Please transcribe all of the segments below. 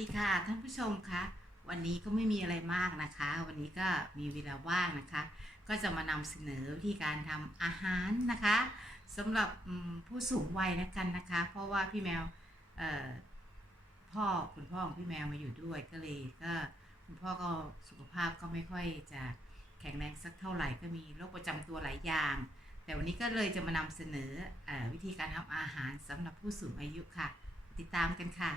ดีค่ะท่านผู้ชมคะวันนี้ก็ไม่มีอะไรมากนะคะ วันนี้ก็มีเวลาว่างนะคะ ก็จะมานำเสนอวิธีการทำอาหารนะคะสำหรับผู้สูงวัยนะกันนะคะ เพราะว่าพี่แมวพ่อคุณพ่อของพี่แมวมาอยู่ด้วยก็เลยก็คุณพ่อก็สุขภาพก็ไม่ค่อยจะแข็งแรงสักเท่าไหร่ก็มีโรคประจำตัวหลายอย่าง แต่วันนี้ก็เลยจะมานำเสนอออวิธีการทำอาหารสำหรับผู้สูงอายุค่ะ ติดตามกันค่ะ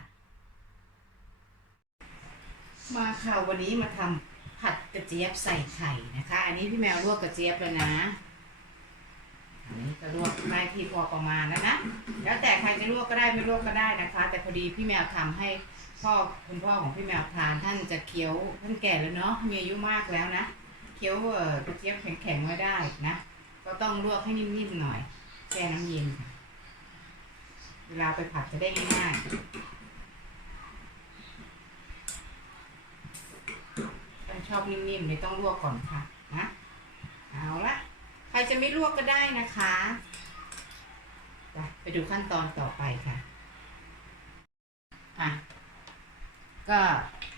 มาค่ะวันนี้มาทำผัดกระเจี๊ยบใส่ไข่นะคะ อันนี้พี่แมวลวกกระเจี๊ยบแล้วนะ อันนี้ก็ลวกได้ที่พอประมาณแล้วนะ แล้วแต่ใครจะลวกก็ได้ไม่ลวกก็ได้นะคะ แต่พอดีพี่แมวทำให้พ่อคุณพ่อของพี่แมวทานท่านจะเคี้ยวท่านแก่แล้วเนาะมีอายุมากแล้วนะเคี้ยวกระเจี๊ยบแข็งๆไม่ได้นะ ก็ต้องลวกให้นิ่มๆหน่อยแช่น้ำเย็นเวลาไปผัดจะได้ง่ายๆ ถ้า ชอบนิ่มๆเลยต้องลวกก่อนค่ะนะเอาละใครจะไม่ลวกก็ได้นะคะไปไปดูขั้นตอนต่อไปค่ะอะก็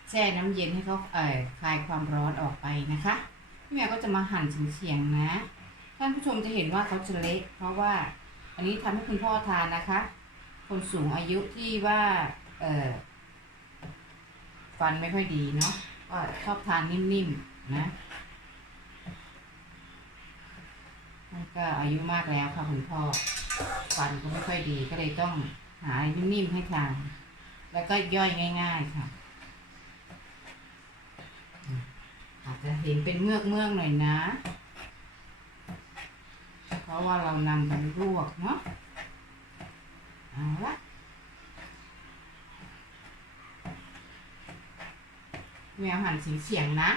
แช่น้ำเย็นให้เขาเอ่อคลายความร้อนออกไปนะคะพี่แม่ก็จะมาหั่นเฉียงๆนะ ท่านผู้ชมจะเห็นว่าเขาจะเละเพราะว่าอันนี้ทำให้คุณพ่อทานนะคะ คนสูงอายุที่ว่าเอ่อฟันไม่ค่อยดีเนาะ ก็ชอบทานนิ่มๆนะมันก็อายุมากแล้วค่ะคุณพ่อฟันก็ไม่ค่อยดีก็เลยต้องหาอะไรนิ่มๆให้ทานแล้วก็ย่อยง่าย ๆ ค่ะ อาจจะเห็นเป็นเมือกเมือกๆหน่อยนะ เพราะว่าเรานำไปลวกเนาะเอาละ แมวหันสีเสียงนะ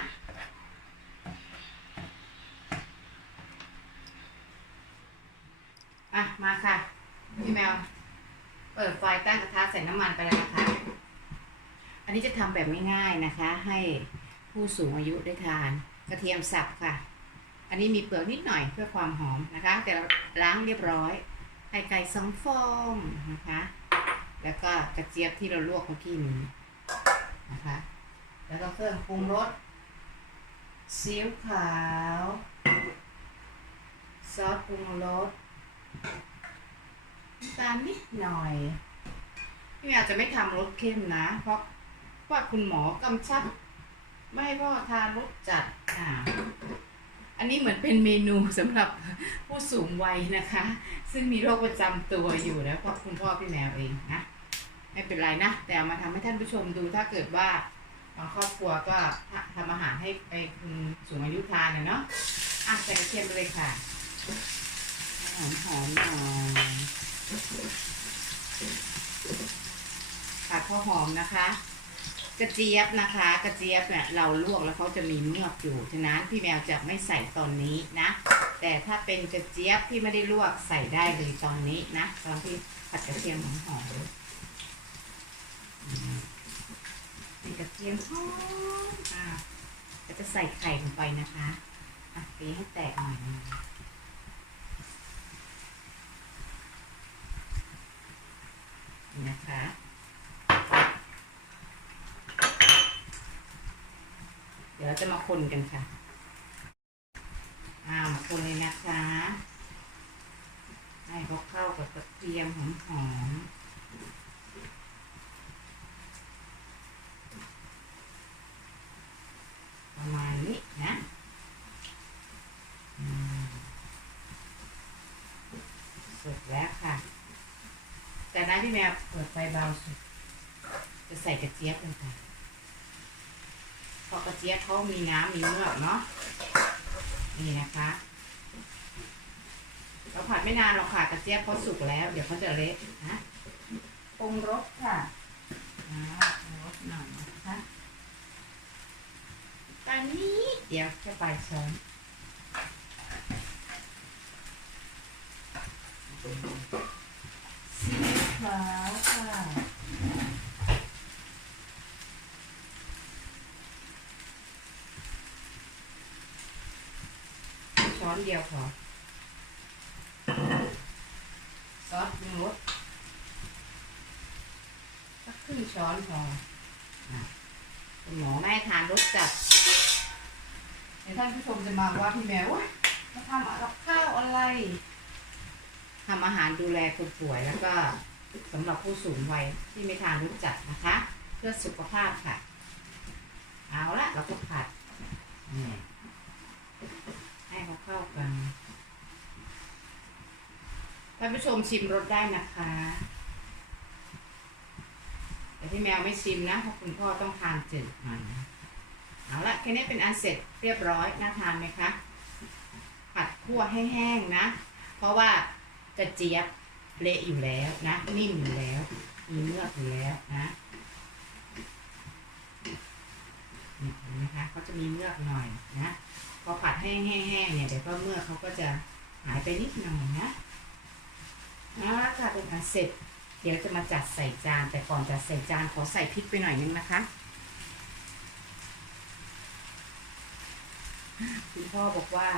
อะมาค่ะพี่แมว เปิดไฟตั้งกระทะใส่น้ำมันไปเลยนะคะ อันนี้จะทำแบบง่ายๆนะคะ ให้ผู้สูงอายุได้ทาน กระเทียมสับค่ะ อันนี้มีเปลือกนิดหน่อยเพื่อความหอมนะคะ แต่เราล้างเรียบร้อยไข่ไก่สองฟองนะคะ แล้วก็กระเจี๊ยบที่เราลวกเมื่อกี้นี้นะคะ แล้วก็เครื่องปรุงรสซีอิ๊วขาว ซอสปรุงรสน้ำตาลนิดหน่อยพี่แมวจะไม่ทำรสเข้มนะ เพราะว่าคุณหมอกำชับ ไม่ให้พ่อทานรสจัดอ่าอันนี้เหมือนเป็นเมนูสำหรับผู้สูงวัยนะคะ ซึ่งมีโรคประจำตัวอยู่นะเพราะคุณพ่อพี่แมวเองนะ ไม่เป็นไรนะ แต่เอามาทำให้ท่านผู้ชมดูถ้าเกิดว่า บางครอบครัวก็ทำอาหารให้ไปคุณสูงอายุทานนะเนาะอะใส่กระเทียมไปเลยค่ะหอมหอมๆหน่อยค่ะพอหอมนะคะ กระเจี๊ยบนะคะ กระเจี๊ยบเนี่ยเราลวกแล้วเขาจะมีเมือกอยู่ฉะนั้นพี่แมวจะไม่ใส่ตอนนี้นะ แต่ถ้าเป็นกระเจี๊ยบที่ไม่ได้ลวกใส่ได้เลยตอนนี้นะตอนที่ผัดกระเทียมหอมหอมๆอืม ใส่กระเทียมหอมอะแล้วจะใส่ไข่ลงไปนะคะอะตีให้แตกหน่อยนึงนะคะเดี๋ยวเราจะมาคนกันค่ะอ่าวมาคนเลยนะคะ ให้เขาเข้ากับกระเทียมหอมๆ ประมาณนี้นะอืมเสร็จแล้วค่ะ แต่นั้นพี่แมวเปิดไฟเบาสุด จะใส่กระเจี๊ยบลงไปเพราะกระเจี๊ยบเขามีน้ำมีเมือกเนาะ นี่นะคะ เราผัดไม่นานหรอกค่ะกระเจี๊ยบเขาสุกแล้ว เดี๋ยวเขาจะเละนะปรุงรสค่ะอ่าปรุงรสหน่อยนะคะตอนนี้เดี๋ยวจะไปช้อน สีขาวค่ะช้อนเดียวพอซอสปรุงรสสักครึ่งช้อนพออะคุณหมอไม่ให้ทานรสจัดเดี๋ยวท่านผู้ชมจะมาว่าพี่แมวว่ามาทำกับข้าวอะไร ทำอาหารดูแลคนป่วยแล้วก็สำหรับผู้สูงวัยที่ไม่ทานรสจัดนะคะ เพื่อสุขภาพค่ะ เอาละเราก็ผัดให้เขาเข้ากันท่านผู้ชมชิมรสได้นะคะ แต่พี่แมวไม่ชิมนะเพราะคุณพ่อต้องทานจืดมันเอาละแค่นี้เป็นอันเสร็จเรียบร้อยน่าทานไหมคะผัดคั่วให้แห้งนะ เพราะว่า กระเจี๊ยบเละอยู่แล้วนะนิ่มอยู่แล้วมีเมือกอยู่แล้วนะนี่นไหมคะเขาจะมีเมือกหน่อยนะพอผัดให้แห้งๆเนี่ยเดี๋ยวก็เมือกเขาก็จะหายไปนิดหน่อยนะเอาละค่ะเป็นอันเสร็จ เดี๋ยวจะมาจัดใส่จานแต่ก่อนจัดใส่จานขอใส่พริกไปหน่อยนึงนะคะ คุณพ่อบอกว่า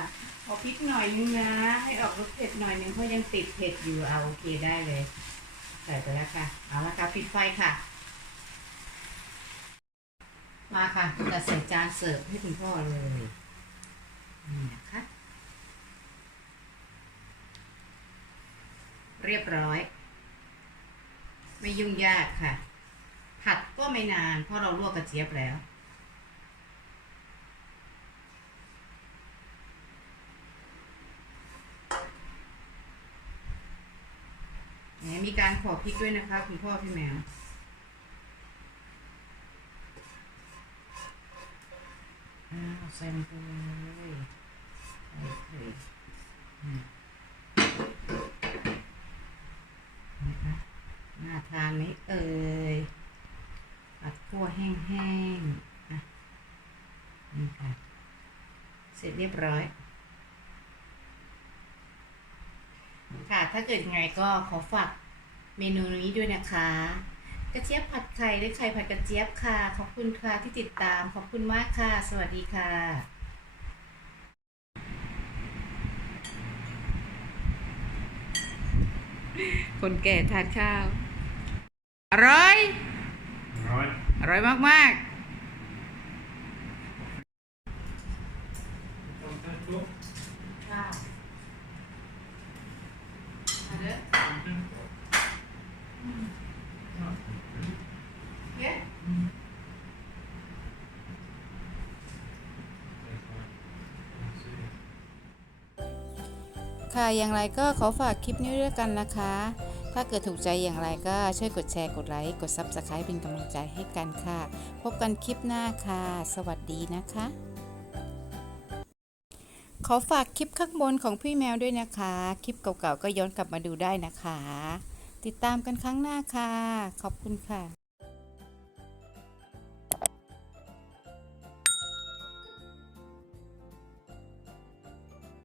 เอาพริกหน่อยนึงนะ ให้ออกรสเผ็ดหน่อยนึงเพราะยังติดเผ็ดอยู่เอาโอเคได้เลย ใส่ไปแล้วค่ะ เอาละค่ะปิดไฟค่ะ มาค่ะจัดใส่จานเสิร์ฟให้คุณพ่อเลย นี่นะคะ เรียบร้อย ไม่ยุ่งยากค่ะ ผัดก็ไม่นานเพราะเราลวกกระเจี๊ยบแล้ว มีการขอพริกด้วยนะคะคุณพ่อพี่แมวอ้าวใส่ลงไปเลยใส่เลยอืมนะคะน่าทานไหมเอ่ยผัดคั่วแห้งๆอะนี่ค่ะ เสร็จเรียบร้อยค่ะ ถ้าเกิดไงก็ขอฝาก เมนูนี้ด้วยนะคะ กระเจี๊ยบผัดไข่หรือไข่ผัดกระเจี๊ยบค่ะ ขอบคุณค่ะที่ติดตาม ขอบคุณมากค่ะ สวัสดีค่ะคนแก่ทานข้าว อร่อย Right. อร่อยมากๆค่ะอันเด้อเย้ ค่ะอย่างไรก็ขอฝากคลิปนี้ด้วยกันนะคะ ถ้าเกิดถูกใจอย่างไรก็ช่วยกดแชร์กดไลค์กด Subscribe เป็นกำลังใจให้กันค่ะ พบกันคลิปหน้าค่ะ สวัสดีนะคะ ขอฝากคลิปข้างบนของพี่แมวด้วยนะคะ คลิปเก่าๆก็ย้อนกลับมาดูได้นะคะ ติดตามกันครั้งหน้าค่ะ ขอบคุณค่ะ